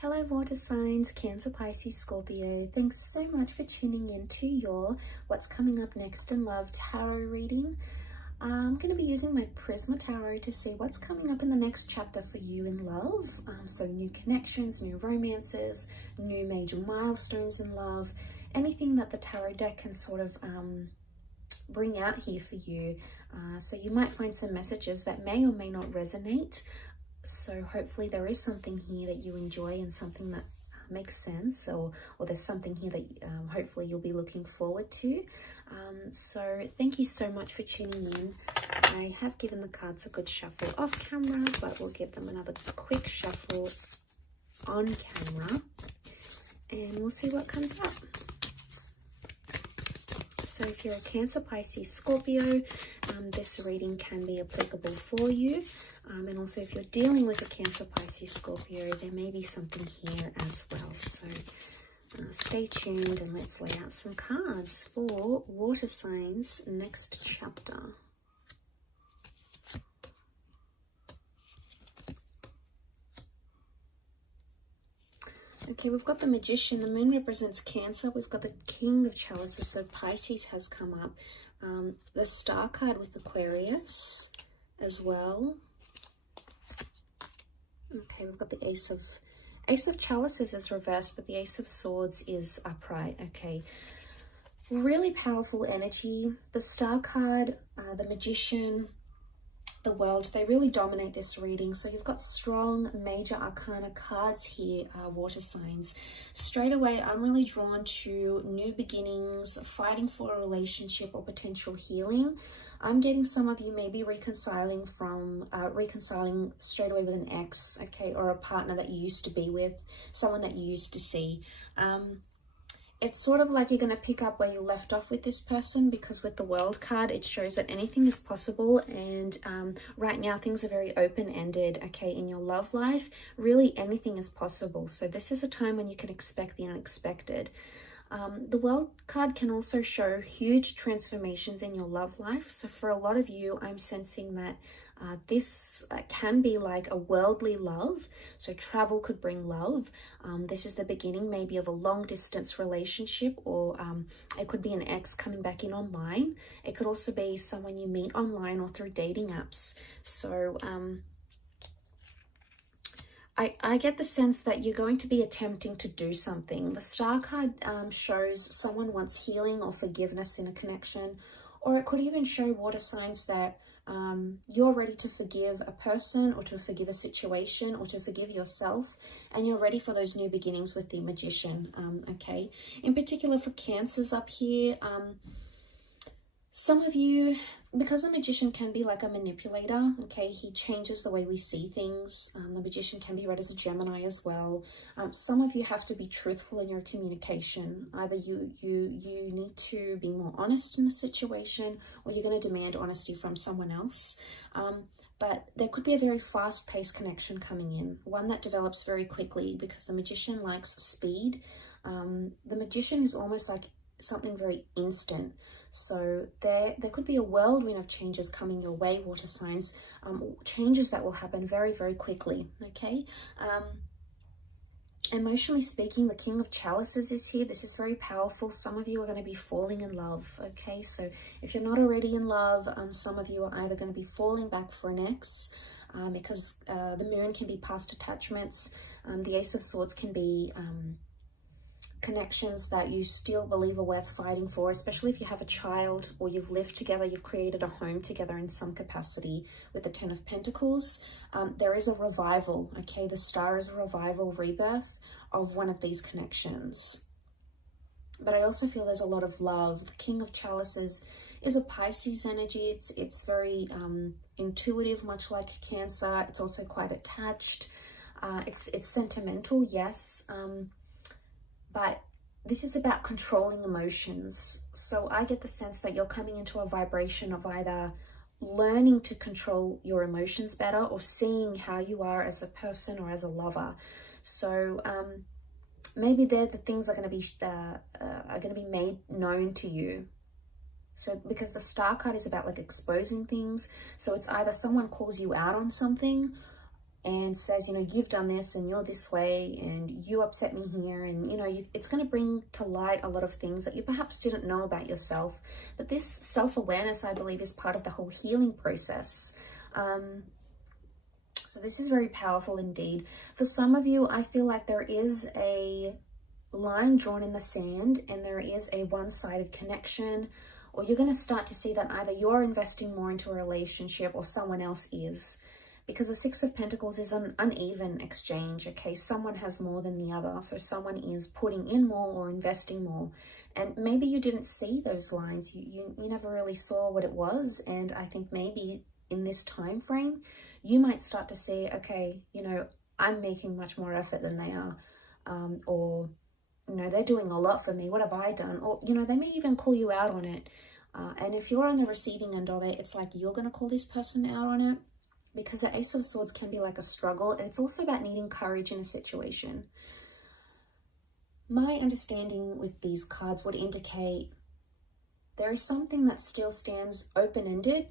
Hello water signs, Cancer, Pisces, Scorpio. Thanks so much for tuning in to your What's Coming Up Next in Love tarot reading. I'm going to be using my Prisma Tarot to see what's coming up in the next chapter for you in love. So new connections, new romances, new major milestones in love, anything that the tarot deck can sort of bring out here for you. So you might find some messages that may or may not resonate. So hopefully there is something here that you enjoy and something that makes sense, or there's something here that hopefully you'll be looking forward to. So thank you so much for tuning in. I have given the cards a good shuffle off camera, but we'll give them another quick shuffle on camera and we'll see what comes up. So if you're a Cancer, Pisces, Scorpio, this reading can be applicable for you. And also if you're dealing with a Cancer, Pisces, Scorpio, there may be something here as well. So stay tuned and let's lay out some cards for water signs next chapter. Okay, we've got the Magician. The Moon represents Cancer. We've got the King of Chalices, so Pisces has come up. The Star card with Aquarius as well. Okay, we've got the Ace of Chalices is reversed, but the Ace of Swords is upright. Okay, really powerful energy. The Star card, the Magician, the World, they really dominate this reading. So you've got strong major arcana cards here, water signs. Straight away, I'm really drawn to new beginnings, fighting for a relationship or potential healing. I'm getting some of you maybe reconciling straight away with an ex, okay, or a partner that you used to be with, someone that you used to see. It's sort of like you're going to pick up where you left off with this person, because with the World card, it shows that anything is possible. And right now, things are very open-ended, okay, in your love life. Really, anything is possible. So this is a time when you can expect the unexpected. The World card can also show huge transformations in your love life. So for a lot of you, I'm sensing that this can be like a worldly love. So travel could bring love. This is the beginning maybe of a long distance relationship, or it could be an ex coming back in online. It could also be someone you meet online or through dating apps. So I get the sense that you're going to be attempting to do something. The Star card shows someone wants healing or forgiveness in a connection, or it could even show water signs that you're ready to forgive a person, or to forgive a situation, or to forgive yourself, and you're ready for those new beginnings with the Magician. Okay, in particular for Cancers up here, some of you, because the Magician can be like a manipulator, okay, he changes the way we see things. The Magician can be read as a Gemini as well. Some of you have to be truthful in your communication. Either you need to be more honest in a situation, or you're going to demand honesty from someone else. But there could be a very fast-paced connection coming in, one that develops very quickly, because the Magician likes speed. The Magician is almost like something very instant. So there could be a whirlwind of changes coming your way, water signs, changes that will happen very, very quickly, okay? Emotionally speaking, the King of Chalices is here. This is very powerful. Some of you are going to be falling in love, okay? So if you're not already in love, some of you are either going to be falling back for an ex, because the Moon can be past attachments. The Ace of Swords can be connections that you still believe are worth fighting for, especially if you have a child or you've lived together, you've created a home together in some capacity. With the Ten of Pentacles, there is a revival, okay? The Star is a revival, rebirth of one of these connections. But I also feel there's a lot of love. The King of Chalices is a Pisces energy. It's very intuitive, much like Cancer. It's also quite attached. It's sentimental, yes. But this is about controlling emotions. So I get the sense that you're coming into a vibration of either learning to control your emotions better, or seeing how you are as a person or as a lover. So maybe the things are going to be made known to you. So because the Star card is about like exposing things. So it's either someone calls you out on something, and says, you know, you've done this and you're this way and you upset me here. And, you know, it's going to bring to light a lot of things that you perhaps didn't know about yourself. But this self-awareness, I believe, is part of the whole healing process. So this is very powerful indeed. For some of you, I feel like there is a line drawn in the sand and there is a one-sided connection, or you're going to start to see that either you're investing more into a relationship or someone else is, because the Six of Pentacles is an uneven exchange. Okay, someone has more than the other, so someone is putting in more or investing more, and maybe you didn't see those lines. You never really saw what it was, and I think maybe in this time frame you might start to see, okay, you know, I'm making much more effort than they are, or you know, they're doing a lot for me. What have I done? Or, you know, they may even call you out on it. And if you're on the receiving end of it, it's like you're going to call this person out on it, because the Ace of Swords can be like a struggle. And it's also about needing courage in a situation. My understanding with these cards would indicate there is something that still stands open-ended.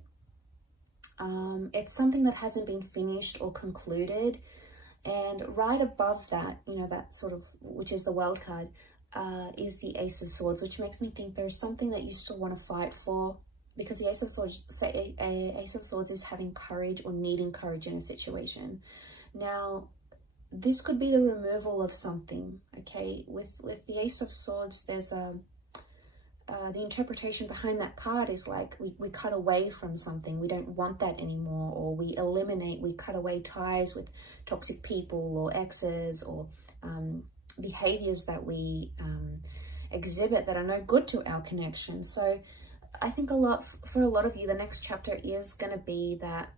It's something that hasn't been finished or concluded. And right above that, you know, that sort of, which is the World card, is the Ace of Swords, which makes me think there's something that you still want to fight for, because the Ace of Swords, say, Ace of Swords is having courage or needing courage in a situation. Now, this could be the removal of something, okay? With the Ace of Swords, there's the interpretation behind that card is like we cut away from something. We don't want that anymore, or we eliminate, we cut away ties with toxic people or exes, or behaviors that we exhibit that are no good to our connection. So I think for a lot of you, the next chapter is going to be that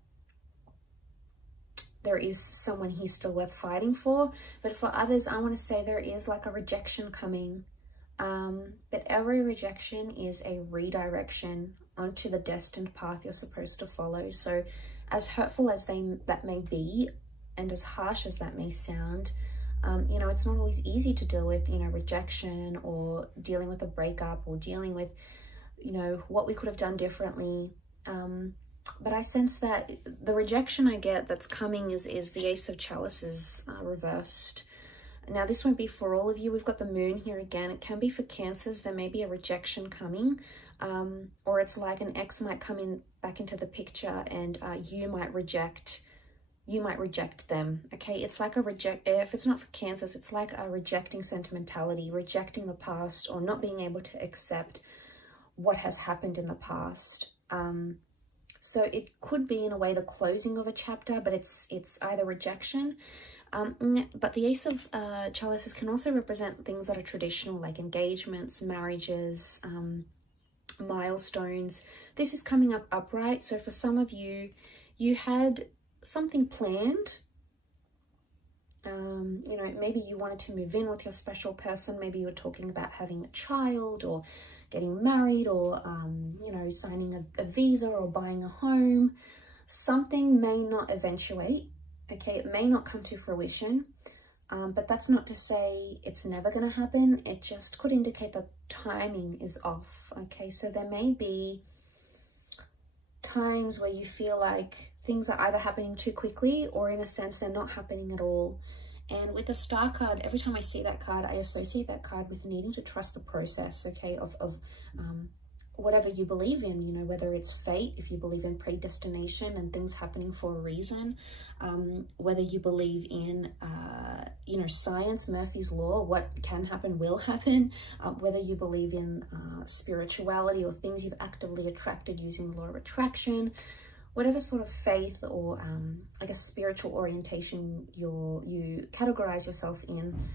there is someone here still worth fighting for. But for others, I want to say there is like a rejection coming. But every rejection is a redirection onto the destined path you're supposed to follow. So as hurtful as that may be, and as harsh as that may sound, you know, it's not always easy to deal with, you know, rejection, or dealing with a breakup, or dealing with, you know, what we could have done differently. But I sense that the rejection I get that's coming is the Ace of Chalices reversed. Now, this won't be for all of you. We've got the Moon here again. It can be for Cancers. There may be a rejection coming, or it's like an ex might come in back into the picture, and you might reject them. Okay, it's like if it's not for Cancers, it's like a rejecting sentimentality, rejecting the past, or not being able to accept what has happened in the past. So it could be in a way the closing of a chapter, but it's either rejection. But the Ace of Chalices can also represent things that are traditional, like engagements, marriages, milestones. This is coming up upright. So for some of you, you had something planned. You know, maybe you wanted to move in with your special person. Maybe you were talking about having a child, or getting married, or, you know, signing a visa, or buying a home. Something may not eventuate. Okay, it may not come to fruition, but that's not to say it's never going to happen. It just could indicate that timing is off. Okay, so there may be times where you feel like things are either happening too quickly, or in a sense they're not happening at all. And with the Star card, every time I see that card, I associate that card with needing to trust the process, okay, of whatever you believe in, you know, whether it's fate, if you believe in predestination and things happening for a reason, whether you believe in, you know, science, Murphy's Law, what can happen will happen, whether you believe in spirituality, or things you've actively attracted using the law of attraction, whatever sort of faith or, I guess, spiritual orientation you categorize yourself in,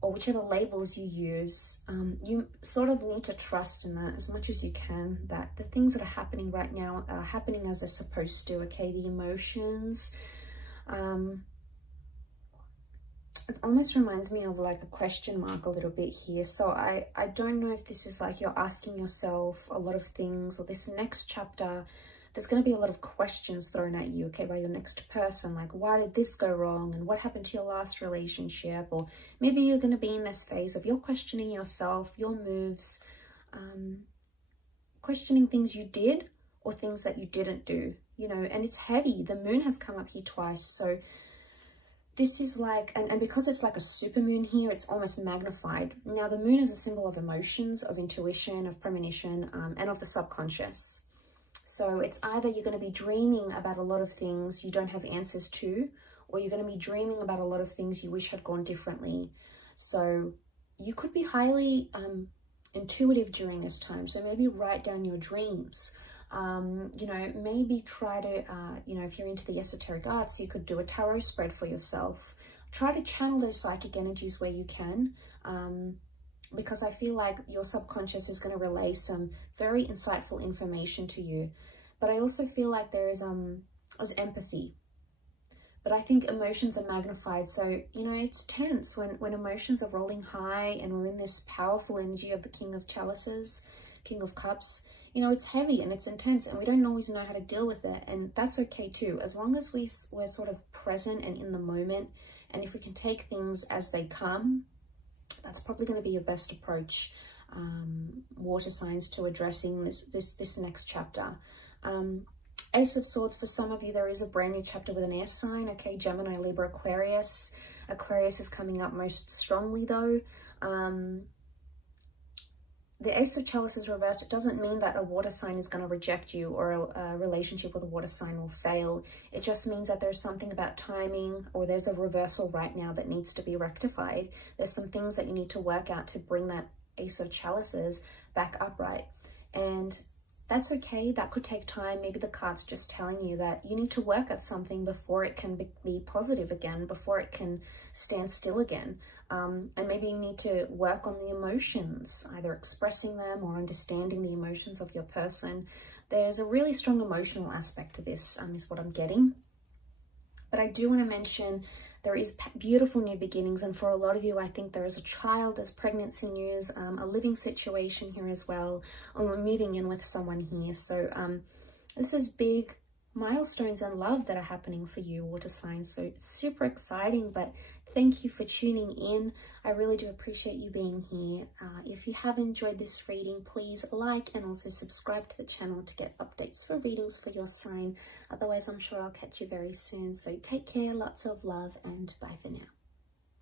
or whichever labels you use, you sort of need to trust in that as much as you can, that the things that are happening right now are happening as they're supposed to, okay? The emotions, it almost reminds me of like a question mark a little bit here. So I don't know if this is like you're asking yourself a lot of things, or this next chapter, there's going to be a lot of questions thrown at you, okay, by your next person, like, why did this go wrong, and what happened to your last relationship? Or maybe you're going to be in this phase of you're questioning yourself, your moves, questioning things you did or things that you didn't do, you know, and it's heavy. The Moon has come up here twice, so this is like, and because it's like a super moon here, it's almost magnified. Now, the moon is a symbol of emotions, of intuition, of premonition, and of the subconscious. So it's either you're going to be dreaming about a lot of things you don't have answers to, or you're going to be dreaming about a lot of things you wish had gone differently. So you could be highly intuitive during this time. So maybe write down your dreams. You know, maybe try to, you know, if you're into the esoteric arts, you could do a tarot spread for yourself. Try to channel those psychic energies where you can, because I feel like your subconscious is going to relay some very insightful information to you. But I also feel like there is empathy. But I think emotions are magnified. So, you know, it's tense when emotions are rolling high and we're in this powerful energy of the King of Chalices, King of Cups. You know, it's heavy and it's intense and we don't always know how to deal with it. And that's okay too, as long as we're sort of present and in the moment. And if we can take things as they come, that's probably going to be your best approach, water signs, to addressing this next chapter. Ace of Swords, for some of you, there is a brand new chapter with an air sign. Okay, Gemini, Libra, Aquarius. Aquarius is coming up most strongly though. The Ace of Chalices reversed, it doesn't mean that a water sign is going to reject you or a relationship with a water sign will fail. It just means that there's something about timing, or there's a reversal right now that needs to be rectified. There's some things that you need to work out to bring that Ace of Chalices back upright. And that's okay. That could take time. Maybe the card's just telling you that you need to work at something before it can be positive again, before it can stand still again. And maybe you need to work on the emotions, either expressing them or understanding the emotions of your person. There's a really strong emotional aspect to this, is what I'm getting. But I do want to mention there is beautiful new beginnings. And for a lot of you, I think there is a child, there's pregnancy news, a living situation here as well. And we're moving in with someone here. So this is big milestones in love that are happening for you, water signs. So it's super exciting, but thank you for tuning in. I really do appreciate you being here. If you have enjoyed this reading, please like and also subscribe to the channel to get updates for readings for your sign. Otherwise, I'm sure I'll catch you very soon. So take care, lots of love, and bye for now.